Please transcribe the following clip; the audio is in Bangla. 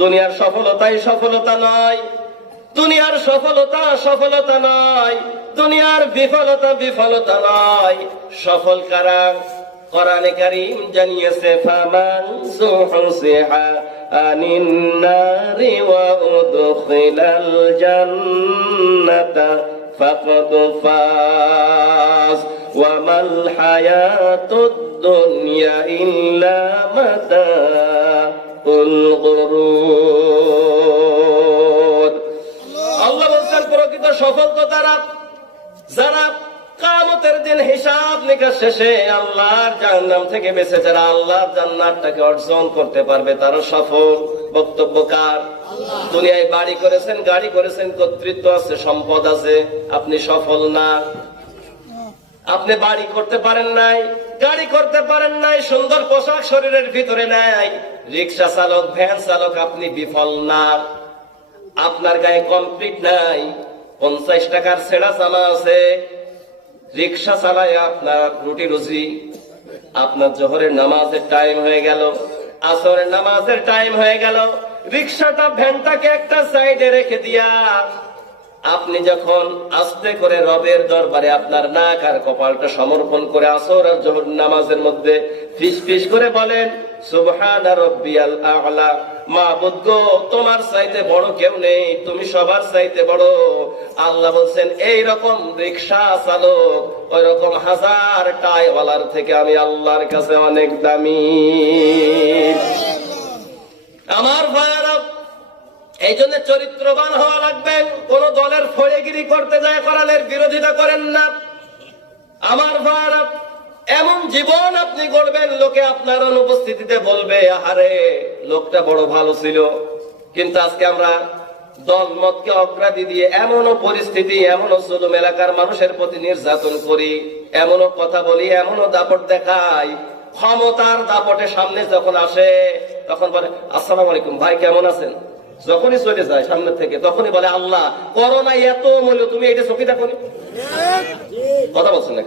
দুনিয়ার সফলতাই সফলতা নয়, দুনিয়ার সফলতা সফলতা নয়, দুনিয়ার বিফলতা বিফলতা নয়। সফল কারা? কোরআনে কারীম জানিয়েছে, ফামান যুহসিহা আনিন নারি ওয়া উদখিলাল জান্নাতা ফাকাদ ফাজ ওয়া মাল হায়াতুদ দুনিয়া ইল্লা মাতাউল গুরুর। আল্লাহ বলেন, প্রকৃত সফল তো তারা যারা কিয়ামতের দিন হিসাব নিকাশ শেষে আল্লাহর জাহান্নাম থেকে বেঁচে যারা আল্লাহর জান্নাতটাকে অর্জন করতে পারবে, তারা সফল। বক্তব্য কার? দুনিয়ায় বাড়ি করেছেন, গাড়ি করেছেন, কর্তৃত্ব আছে, সম্পদ আছে, আপনি সফল না। আপনি বাড়ি করতে পারেন নাই, গাড়ি করতে পারেন নাই, সুন্দর পোশাক শরীরের ভিতরে নাই, রিক্সা চালক, ভ্যান চালক, আপনি বিফল না। আপনার গায়ে কমপ্লিট নাই, 50 টাকার ছেঁড়া জামা আছে, রিক্সা চালায় আপনার রুটি রুজি। আপনার জোহরের নামাজের টাইম হয়ে গেল, আসরের নামাজের টাইম হয়ে গেল, রিক্সাটা ভ্যানটাকে একটা সাইডে রেখে দিয়া আপনি যখন আস্তে করে রবের দরবারে আপনার নাক আর কপালটা সমর্পণ করে আসর আর জোহর নামাজের মধ্যে ফিস ফিস করে বলেন, সুবহানা রাব্বিয়াল আ'লা, মাবুদ গো, তোমার চাইতে বড় কেউ নেই, তুমি সবার চাইতে বড়। আল্লাহ বলছেন, এই রকম রিকশা চালক ওই রকম হাজার টাইওয়ালার থেকে আমি আল্লাহর কাছে অনেক দামি। আমার ভাইরা, এই জন্য চরিত্রবান হওয়া লাগবে। কোন দলের ফড়েগিরি করতে যায় কোরআনের বিরোধিতা করেন না। আমার ভাইরা, এমন জীবন আপনি গড়বেন, লোকে আপনার অনুপস্থিতিতে বলবে, আহারে লোকটা বড় ভালো ছিল। কিন্তু আজকে আমরা দল মতকে অগ্রাধি দিয়ে এমনও পরিস্থিতি, এমনও জুলুম এলাকার মানুষের প্রতি নির্যাতন করি, এমনও কথা বলি, এমনও দাপট দেখাই, ক্ষমতার দাপটে সামনে যখন আসে তখন বলে, আসসালামু আলাইকুম ভাই, কেমন আছেন? যখনই চলে যায় সামনে থেকে তখনই বলে, আল্লাহ করোনা এত মূল্য, তুমি এইটা চোখে দেখো। কথা বলছেন না?